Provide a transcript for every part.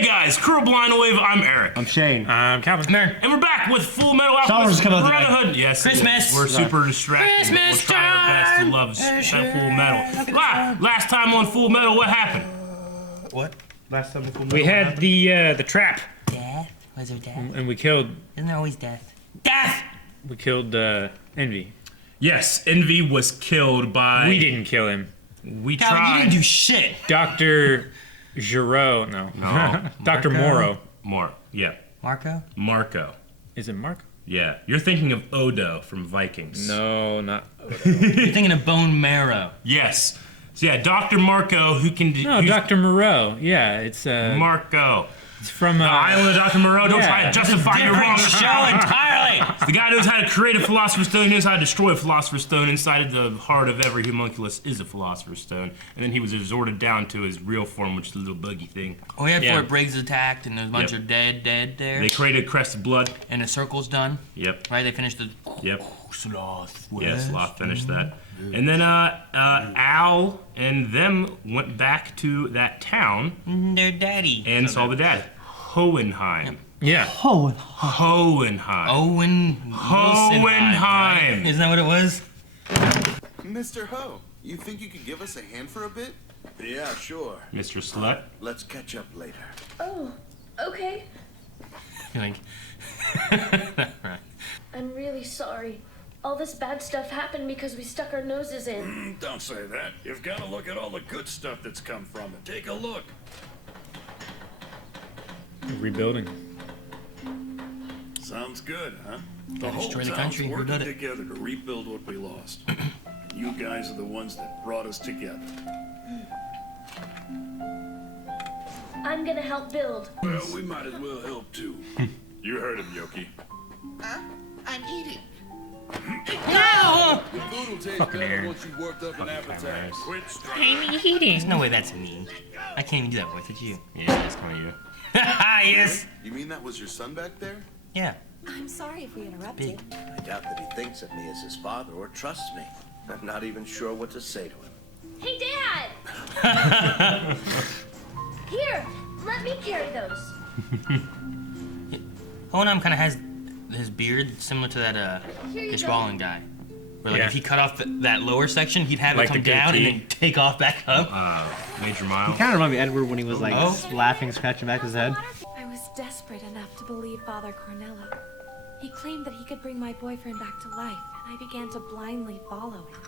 Hey guys, Crew Blind Wave, I'm Eric. I'm Shane. I'm Calvin. And we're back with Fullmetal Alchemist Brotherhood. Yes, Christmas. We're super distracted, Christmas but we'll try our best to love that Full Metal. Last time on Full Metal, what happened? What? Last time on Full Metal, We had the trap. Death? Was there death? And we killed. Isn't there always death? Death! We killed Envy. Yes, Envy was killed by... We didn't kill him. We Calvin, tried... you didn't do shit! Dr. Giraud, no. Dr. Moro. Marco? Marco. Is it Marco? Yeah. You're thinking of Odo from Vikings. No, not. You're thinking of bone marrow. Yes. So yeah, Dr. Marco, who can... No, Dr. Moreau. Yeah, it's Marco. It's from The Island of Dr. Moreau. Don't yeah. try to justify your wrong. Show entirely! It's the guy who knows how to create a Philosopher's Stone, he knows how to destroy a Philosopher's Stone. Inside the heart of every homunculus is a Philosopher's Stone. And then he was resorted down to his real form, which is the little buggy thing. Oh yeah, Yeah. before Briggs attacked and there's a bunch of dead there. They created a crest of blood. And the circle's done. Yep. Right, they finished the... Yep. Sloth. Yeah, Sloth finished that. And then Al and them went back to that town Their daddy. and saw the dad. Hohenheim. Yeah. Hohenheim. Owen Hohenheim. Right? Isn't that what it was? Mr. Ho, you think you could give us a hand for a bit? Yeah, sure. Mr. Slut. Let's catch up later. Oh, okay. You're like... right. I'm really sorry. All this bad stuff happened because we stuck our noses in. Don't say that. You've got to look at all the good stuff that's come from it. Take a look. Rebuilding. Sounds good, huh? The Gotta whole destroy the town's country. Who working did it? together to rebuild what we lost. And you guys are the ones that brought us together. I'm gonna help build. Well, we might as well help too. You heard him, Yoki. I'm eating. No! The food will taste Fucking better Aaron. once you worked up an appetite. Quit struggling. There's no way that's mean. I can't even do that voice, did you? Yeah, that's kind of you. Yes! You mean that was your son back there? Yeah. I'm sorry if we interrupted. I doubt that he thinks of me as his father or trusts me. I'm not even sure what to say to him. Hey, Dad! Here, let me carry those. Honam kind of has his beard similar to that Here you Ishbalan guy. Where like Yeah. if he cut off that lower section, he'd have Like it come the down and goatee. then take off back up. Major Mile. He kind of reminded me of Edward when he was like Oh. laughing, scratching back his head. I was desperate enough to believe Father Cornello. He claimed that he could bring my boyfriend back to life, and I began to blindly follow him.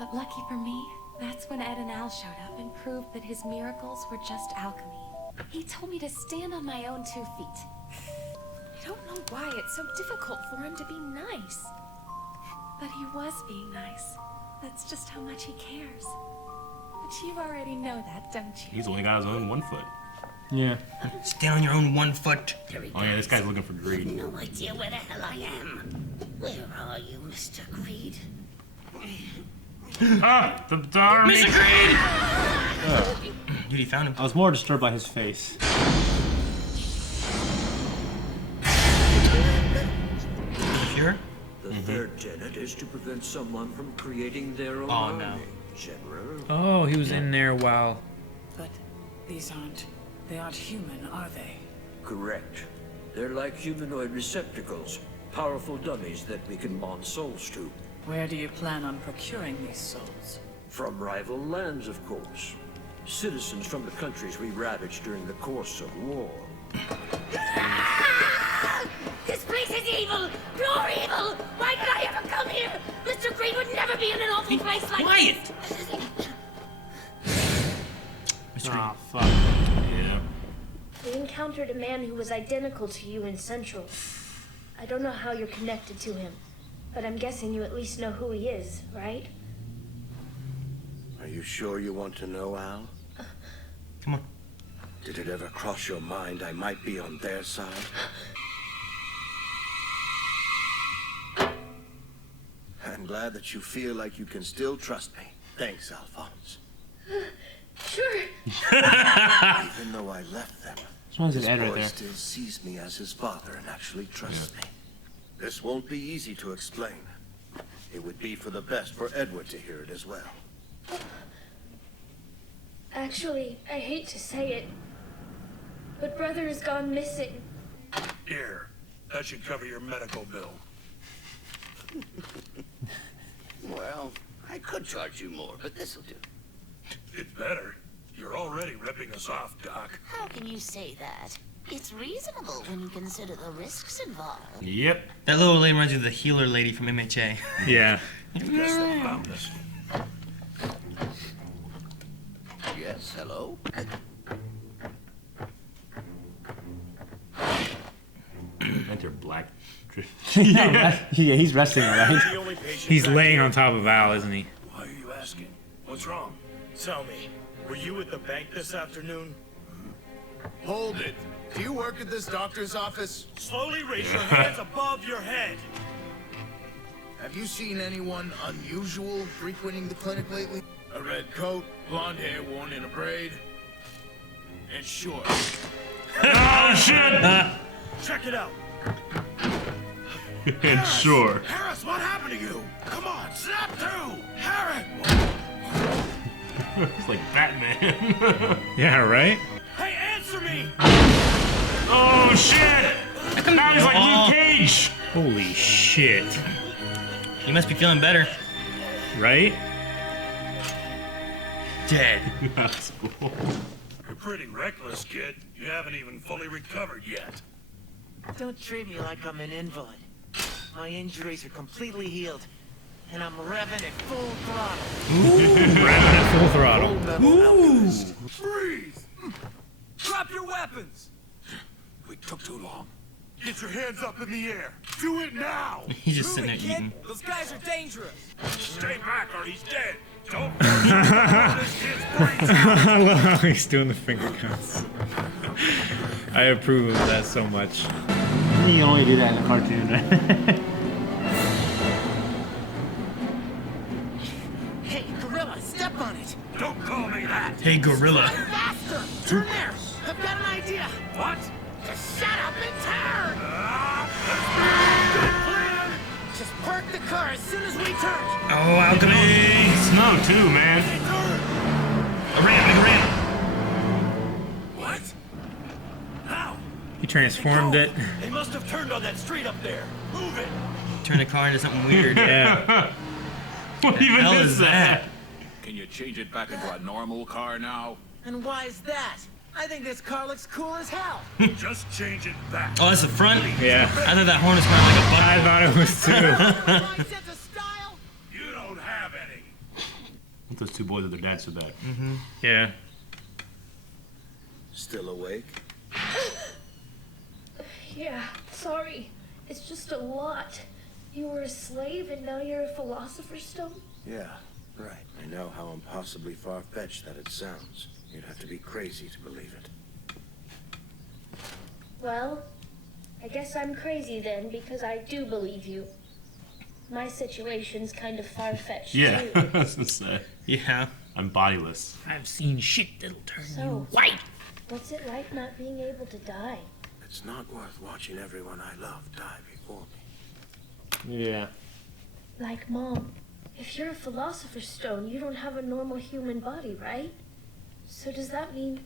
But lucky for me, that's when Ed and Al showed up and proved that his miracles were just alchemy. He told me to stand on my own 2 feet. I don't know why it's so difficult for him to be nice. But he was being nice. That's just how much he cares. But you already know that, don't you? He's only got his own 1 foot. Yeah. Stand on your own 1 foot. Oh yeah, this guy's looking for greed. No idea where the hell I am. Where are you, Mr. Greed? Ah, the army. Mr. Creed! Dude, he found him. I was more disturbed by his face. Sure? The third tenet is to prevent someone from creating their own Oh, no. army, General. Oh, he was in there while. But these they aren't human, are they? Correct. They're like humanoid receptacles, powerful dummies that we can bond souls to. Where do you plan on procuring these souls? From rival lands, of course. Citizens from the countries we ravaged during the course of war. This place is evil! Pure evil! Why did I ever come here? Mr. Green would never be in an awful place like Quiet! Oh, fuck. Yeah. We encountered a man who was identical to you in Central. I don't know how you're connected to him, but I'm guessing you at least know who he is, right? Are you sure you want to know, Al? Come on. Did it ever cross your mind I might be on their side? I'm glad that you feel like you can still trust me. Thanks, Alphonse. Sure. Even though I left them, This one's an this Ed right boy there. still sees me as his father and actually trusts me. This won't be easy to explain. It would be for the best for Edward to hear it as well. Actually, I hate to say it, but brother has gone missing. Here, that should cover your medical bill. Well, I could charge you more, but this'll do. It's better. You're already ripping us off, Doc. How can you say that? It's reasonable when you consider the risks involved. Yep. That little lady reminds me of the healer lady from MHA. Yeah. Guess they found us. Yes, hello? Like they're black. Yeah, he's resting, all right. The only patient He's back laying here. on top of Al, isn't he? Why are you asking? What's wrong? Tell me, were you at the bank this afternoon? Hold it. Do you work at this doctor's office? Slowly raise your hands above your head. Have you seen anyone unusual frequenting the clinic lately? A red coat, blonde hair worn in a braid, and short. Oh shit! Check it out. And sure. Harris, what happened to you? Come on, snap to! Harris! It's like Batman. Yeah, right? Hey, answer me! Oh shit! Now he's like Luke Cage! Holy shit. You must be feeling better. Right? Dead. That's cool. You're pretty reckless, kid. You haven't even fully recovered yet. Don't treat me like I'm an invalid. My injuries are completely healed, and I'm revving at full throttle. Revving at full throttle. Fullmetal Alchemist. Freeze! Drop your weapons! We took too long. Get your hands up in the air. Do it now! He's just sitting there eating. Those guys are dangerous. Stay back or he's dead. Don't this kid's brains out. I love how he's doing the finger guns. I approve of that so much. You can only do that in a cartoon, right? Hey, Gorilla, step on it! Don't call me that. Hey, Gorilla. Faster! Turn there! I've got an idea! What? Just shut up and turn! Good plan. Just park the car as soon as we turn! Oh, alchemy! Snow too, man. A ramp. What? How? He transformed it. They must have turned on that street up there. Move it. Turn the car into something weird. Yeah. What even hell is is that? Can you change it back into a normal car now? And why is that? I think this car looks cool as hell! Just change it back. Oh, that's the front? Yeah. I thought that horn was kind of like a butt. I thought it was too. My sense of style! You don't have any. What those two boys with their dad so bad? Yeah. Still awake? Yeah, sorry. It's just a lot. You were a slave and now you're a philosopher's stone? Yeah, right. I know how impossibly far-fetched that it sounds. You'd have to be crazy to believe it. Well, I guess I'm crazy then because I do believe you. My situation's kind of far-fetched Yeah, too. I was gonna say. Yeah. I'm bodiless. I've seen shit that'll turn So, you white. what's it like not being able to die? It's not worth watching everyone I love die before me. Yeah. Like Mom. If you're a philosopher's stone, you don't have a normal human body, right? So does that mean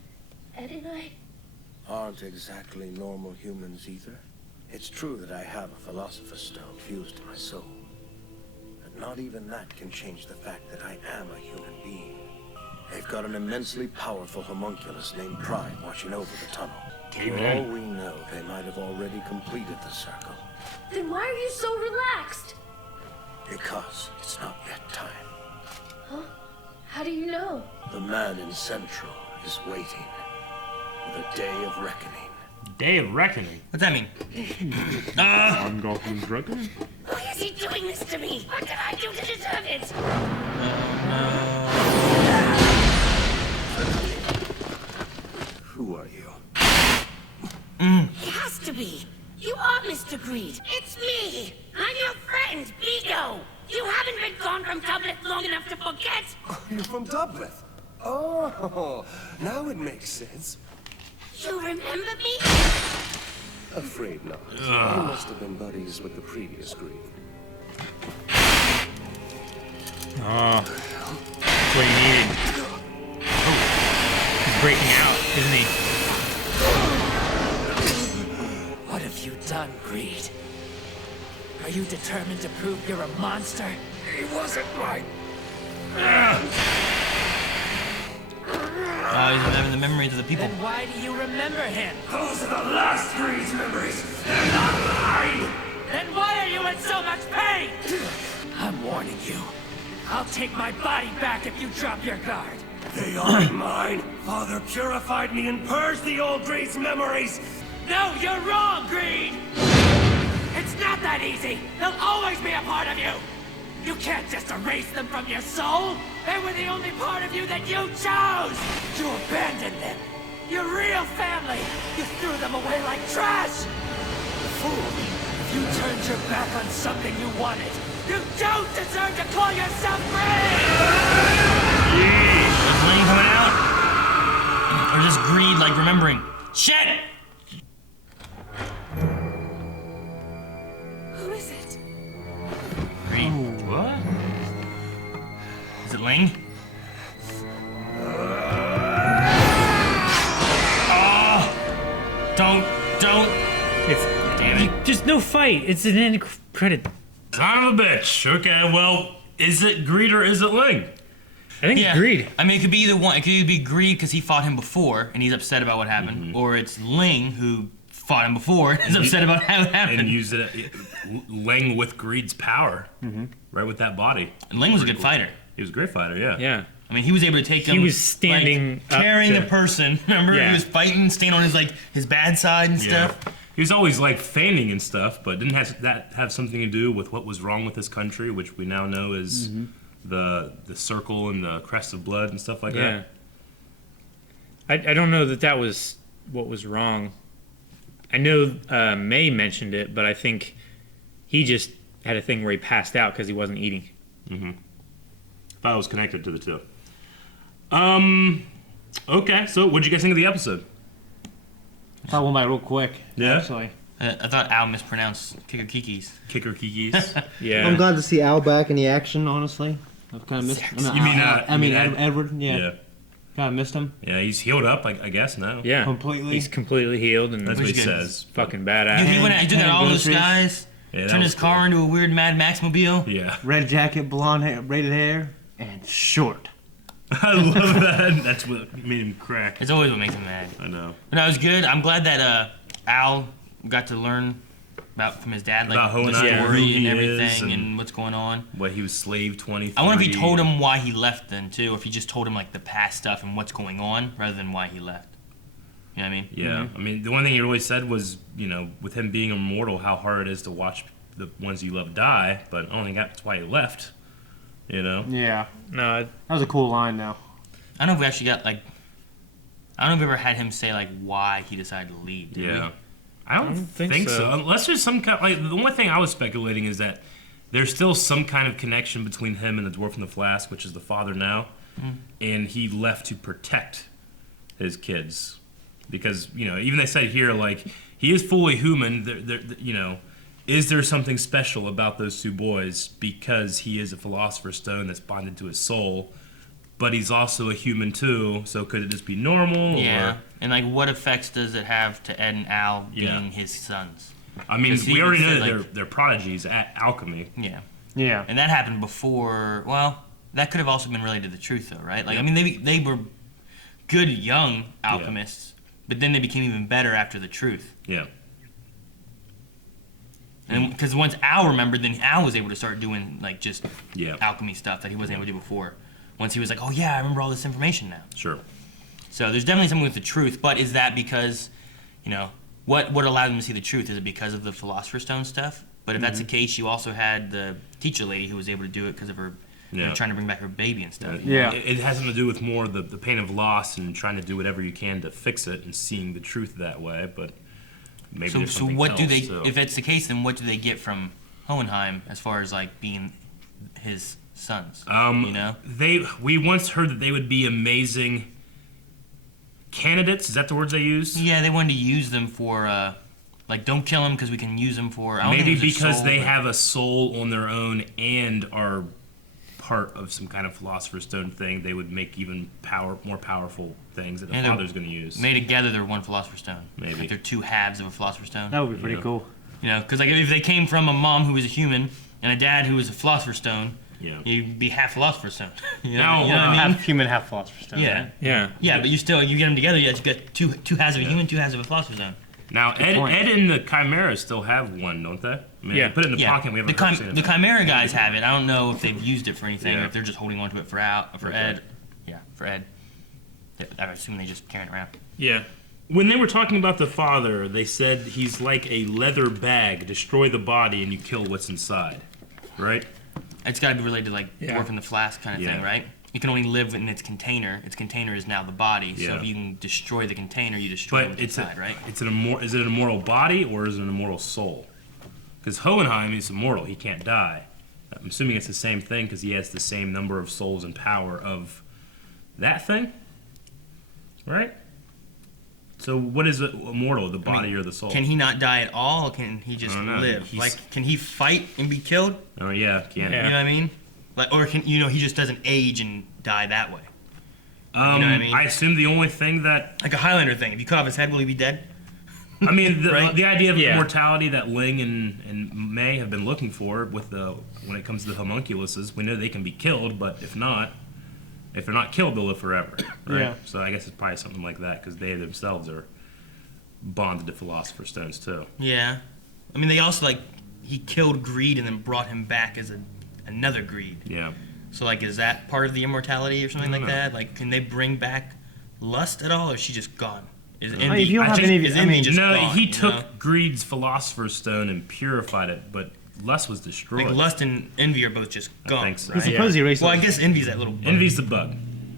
Ed and I? Aren't exactly normal humans either. It's true that I have a philosopher's stone fused to my soul. But not even that can change the fact that I am a human being. They've got an immensely powerful homunculus named Pride watching over the tunnel. For all we know, they might have already completed the circle. Then why are you so relaxed? Because it's not yet time. Huh? How do you know? The man in Central is waiting. The day of reckoning. Day of reckoning. What's that mean? I'm going reckoning. Why is he doing this to me? What did I do to deserve it? Who are you? He has to be. You are Mr. Greed. It's me. I'm your friend, Vigo. You haven't been gone from Tablet long enough to forget. You're from Dublin. Oh, now it makes sense. You remember me? Afraid not. You must have been buddies with the previous Greed. Oh. That's what he needed. Oh. He's breaking out, isn't he? son, Greed? Are you determined to prove you're a monster? He wasn't right. He's remembering the memories of the people. Then why do you remember him? Those are the last Greed's memories. They're not mine. Then why are you in so much pain? I'm warning you. I'll take my body back if you drop your guard. They aren't mine. Father purified me and purged the old Greed's memories. No, you're wrong, Greed! It's not that easy. They'll always be a part of you. You can't just erase them from your soul. They were the only part of you that you chose. You abandoned them. Your real family. You threw them away like trash. Fool. If you turned your back on something you wanted, you don't deserve to call yourself free! Is Lane coming out? Or just Greed, like, remembering? Shit! Who is it? Greed. What? Is it Ling? Oh! Don't. It's Damn it. just no fight. It's an end credit. Son of a bitch. Okay, well, is it Greed or is it Ling? I think it's Greed. I mean, it could be either one. It could either be Greed because he fought him before and he's upset about what happened, or it's Ling who fought him before and is upset about how it happened. And used it, Ling with Greed's power, right with that body. And Ling was a good fighter. He was a great fighter, yeah. Yeah. I mean, he was able to take them. He was standing like, up carrying to- the person. Remember, Yeah. he was fighting, standing on his his bad side and stuff. He was always like feigning and stuff, but didn't that have something to do with what was wrong with this country, which we now know is the circle and the crest of blood and stuff like that? I don't know that was what was wrong. I know May mentioned it, but I think he just had a thing where he passed out because he wasn't eating. Thought it was connected to the two. Okay, so what'd you guys think of the episode? I thought one by real quick. Yeah? Actually. I thought Al mispronounced Kicker Kikis. Kicker Kikis. Yeah. I'm glad to see Al back in the action, honestly. I've kind of missed him. You mean, Edward? Yeah. Yeah. Kind of missed him. Yeah, he's healed up, I guess, now. Yeah. Completely. He's completely healed and That's what he says. fucking badass. Dude, he went out, he took out all those groceries. guys, Yeah, that turned was his car into a weird Mad Max mobile. Yeah. Red jacket, blonde hair, braided hair, and short. I love that. That's what made him crack. It's always what makes him mad. I know. But no, it was good. I'm glad that Al got to learn from his dad, like About the Honai, who story he and is, everything and what's going on. What, he was slave 23. I wonder if he told him why he left then too, or if he just told him like the past stuff and what's going on rather than why he left. You know what I mean? Yeah. I mean, the one thing he really said was, with him being immortal, how hard it is to watch the ones you love die, but I don't think that's why he left. Yeah. No, That was a cool line, though. I don't know if we actually got I don't know if we ever had him say why he decided to leave. Did we? I don't think so. Unless there's some kind the only thing I was speculating is that there's still some kind of connection between him and the dwarf in the flask, which is the father now, and he left to protect his kids. Because, even they said here, he is fully human, is there something special about those two boys because he is a Philosopher's Stone that's bonded to his soul, but he's also a human too, so could it just be normal? Yeah. Or... And what effects does it have to Ed and Al being his sons? I mean, we already know said, that they're prodigies at alchemy. Yeah. Yeah. And that happened before. Well, that could have also been related to the truth, though, right? I mean, they were good young alchemists, but then they became even better after the truth. Yeah. And because once Al remembered, then Al was able to start doing just Yeah. alchemy stuff that he wasn't able to do before. Once he was like, oh yeah, I remember all this information now. Sure. So there's definitely something with the truth, but is that because, what allowed them to see the truth? Is it because of the Philosopher's Stone stuff? But if that's the case, you also had the teacher lady who was able to do it because of her trying to bring back her baby and stuff. Yeah. It has something to do with more the pain of loss and trying to do whatever you can to fix it and seeing the truth that way, but maybe there's So something what else, do they, so. if that's the case, then what do they get from Hohenheim as far as being his sons? We once heard that they would be amazing candidates. Is that the words they used? Yeah, they wanted to use them for, don't kill them because we can use them for. I don't Maybe think it was their because soul, they but- have a soul on their own and are part of some kind of Philosopher's Stone thing, they would make even more powerful things that the And Father's going to use. Made together, they're one Philosopher's Stone. Maybe. They're two halves of a Philosopher's Stone. That would be pretty cool. You know, because like if they came from a mom who was a human and a dad who was a Philosopher's Stone, yeah, you'd be half Philosopher's Stone. You know, No, you know what I mean? half human, half Philosopher's Stone. Yeah. Right? Yeah. But you get them together. You get two halves of a human, two halves of a Philosopher's Stone. Now, Ed and the Chimeras still have one, don't they? I mean, Yeah. they put it in the pocket. We haven't seen it. The Chimera guys have it. I don't know if they've used it for anything Yeah. or if they're just holding on to it for Ed. Yeah, for Ed. I assume they just carry it around. Yeah. When they were talking about the father, they said he's like a leather bag. Destroy the body and you kill what's inside. Right? It's got to be related to like Dwarf in the Flask kind of Yeah. thing, right? It can only live in its container. Its container is now the body. So Yeah. if you can destroy the container, you destroy what's inside, right? Is it an immortal body or is it an immortal soul? Because Hohenheim is immortal. He can't die. I'm assuming it's the same thing because he has the same number of souls and power of that thing. Right? So what is immortal, the body or the soul? Can he not die at all? Or can he just I don't know. live? He's- Like, can he fight and be killed? Oh yeah, can. You know what I mean? Like, or can he just doesn't age and die that way? You know what I mean? I assume the only thing that like a Highlander thing. If you cut off his head, will he be dead? I mean, Right? the idea of Yeah. immortality that Ling and May have been looking for with when it comes to the homunculuses, we know they can be killed, but if they're not killed, they'll live forever. Right? Yeah. So I guess it's probably something like that because they themselves are bonded to Philosopher's Stones too. Yeah. I mean, they also he killed Greed and then brought him back as another Greed. Yeah. So like, is that part of the immortality or something I like don't know. that? Like, can they bring back Lust at all, or is she just gone? Is I mean, if you don't have any, is Envy just no, gone, he you took know? Greed's Philosopher's Stone and purified it, but Lust was destroyed. Like Lust and Envy are both just gone. I think so. He supposedly erased. Well, I all guess Envy's that little bug. Envy's the bug.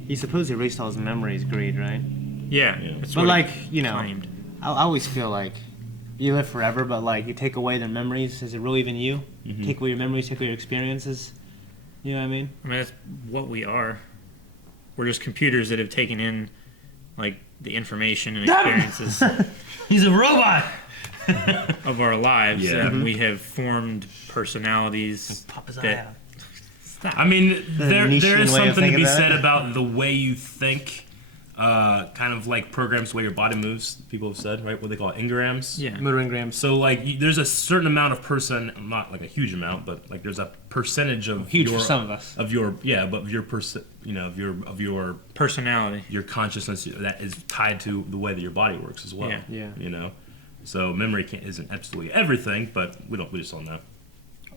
He supposedly erased all his memories. Greed, right? Yeah. That's But what like, he you know, claimed. I always feel like you live forever, but like you take away their memories. Is it really even you? Mhm. Take away your memories, take away your experiences. You know what I mean? I mean, that's what we are. We're just computers that have taken in, like, the information and experiences He's a robot of our lives, Yeah. and we have formed personalities Pop his eye that. out. Stop. I mean, there Nietzschean is way of something to thinking be about said it. about the way you think, kind of like programs the way your body moves. People have said, right? What they call it, engrams. Yeah. Motor engrams. So like, there's a certain amount of not like a huge amount, but like there's a percentage of Huge your, for some of us. of your but of your of your Personality. your consciousness that is tied to the way that your body works as well. Yeah. Yeah. You know, so memory isn't absolutely everything, but we just don't know.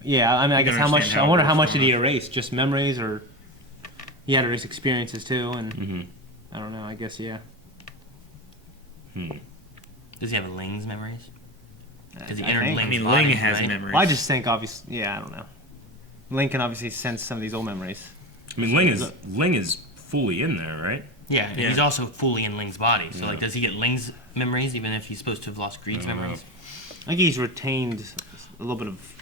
Yeah, I mean, I You guess can how much? understand I how it wonder how works much or did he not. erase? Just memories, or he had to erase experiences too? And Mm-hmm. I don't know. I guess yeah. Does he have Ling's memories? Because he I entered think. Ling's I mean, body, Ling has right? memories. Well, I just think obviously. Yeah, I don't know. Link can obviously sense some of these old memories. I mean, Ling is fully in there, right? Yeah, and Yeah. he's also fully in Ling's body. So Yeah. like, does he get Ling's memories even if he's supposed to have lost Greed's I don't know. memories? I think he's retained a little bit of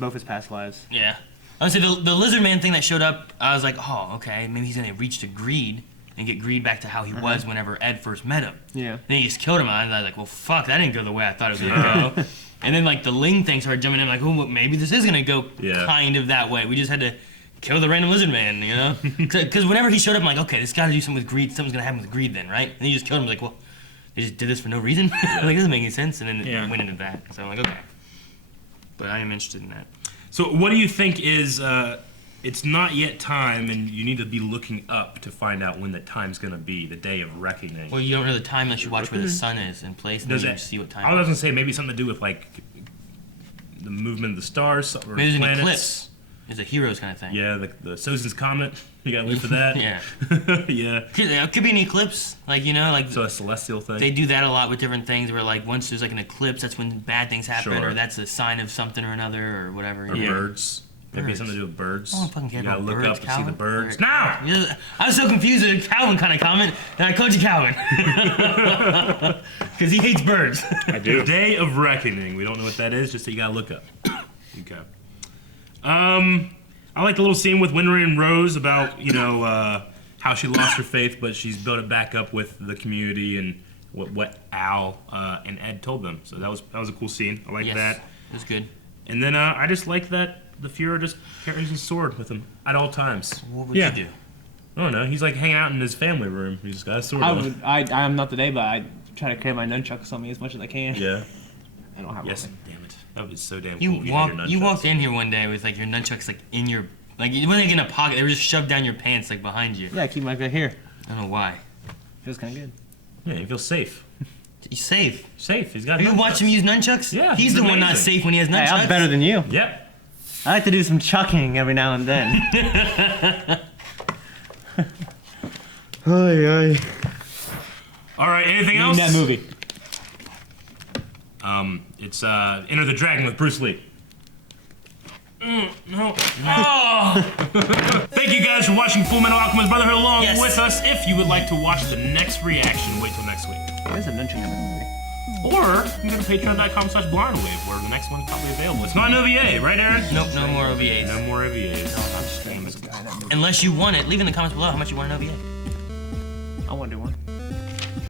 both his past lives. Yeah. I would say the lizard man thing that showed up, I was like, oh, okay, maybe he's gonna reach to Greed and get Greed back to how he was whenever Ed first met him. Yeah. Then he just killed him, and I was like, well, fuck, that didn't go the way I thought it was gonna go. And then like the Ling thing started jumping in, like, oh, well, maybe this is gonna go Yeah. kind of that way. We just had to kill the random lizard man, you know? Because whenever he showed up, I'm like, okay, this got to do something with Greed. Something's gonna happen with Greed then, right? And he just killed him. I was like, well, they just did this for no reason. Like, it doesn't make any sense. And then it went into that. So I'm like, okay. But I am interested in that. So what do you think is? It's not yet time, and you need to be looking up to find out when the time's gonna be, the day of reckoning. Well, you don't know the time unless you watch where the sun is in place, and Does then you it? see what time. I was gonna say maybe something to do with like the movement of the stars or Maybe there's an planets. eclipse. It's a heroes kind of thing. Yeah, the Sozin's comet. You gotta wait for that. Yeah. Yeah. It could be an eclipse, like, you know, like So a celestial thing. they do that a lot with different things. Where like once there's like an eclipse, that's when bad things happen, Sure. or that's a sign of something or another, or whatever. Or birds. Maybe Birds. something to do with birds. I don't fucking care You gotta about look birds, up and see the Calvin. birds. Or- No! Yeah, I was so confused with a Calvin kind of comment that I called you Calvin. Because he hates birds. I do. Day of Reckoning. We don't know what that is, just that you gotta look up. Okay. I like the little scene with Winry and Rose about, how she lost her faith, but she's built it back up with the community and what Al and Ed told them. So that was a cool scene. I like Yes, that. it was good. And then I just like that the Fuhrer just carries his sword with him at all times. What would Yeah. you do? I don't know. He's like hanging out in his family room. He's just got a sword on. I am not today, but I try to carry my nunchucks on me as much as I can. Yeah. I don't have Yes. one. Damn it. That would be so damn You cool. if walk. had your You nunchucks. walked in here one day with like your nunchucks like in your like you weren't like in a pocket. They were just shoved down your pants like behind you. Yeah, I keep mine right here. I don't know why. Feels kind of good. Yeah, you feel safe. He's safe. Safe. He's got. Have you watched him use nunchucks? Yeah, He's the one not safe when he has Hey, nunchucks. I'm better than you. Yep. I like to do some chucking every now and then. Ay. All right. Anything Name else? that movie. It's Enter the Dragon with Bruce Lee. No. Oh! Thank you guys for watching Fullmetal Alchemist Brotherhood along Yes. with us. If you would like to watch the next reaction, wait till next week. There's a nunchuck in the movie. Or you can go to patreon.com/blindwave where the next one's probably available. It's not an OVA, right, Aaron? Nope, no more OVAs. No more OVAs. Unless you want it, leave in the comments below how much you want an OVA. I want to do one.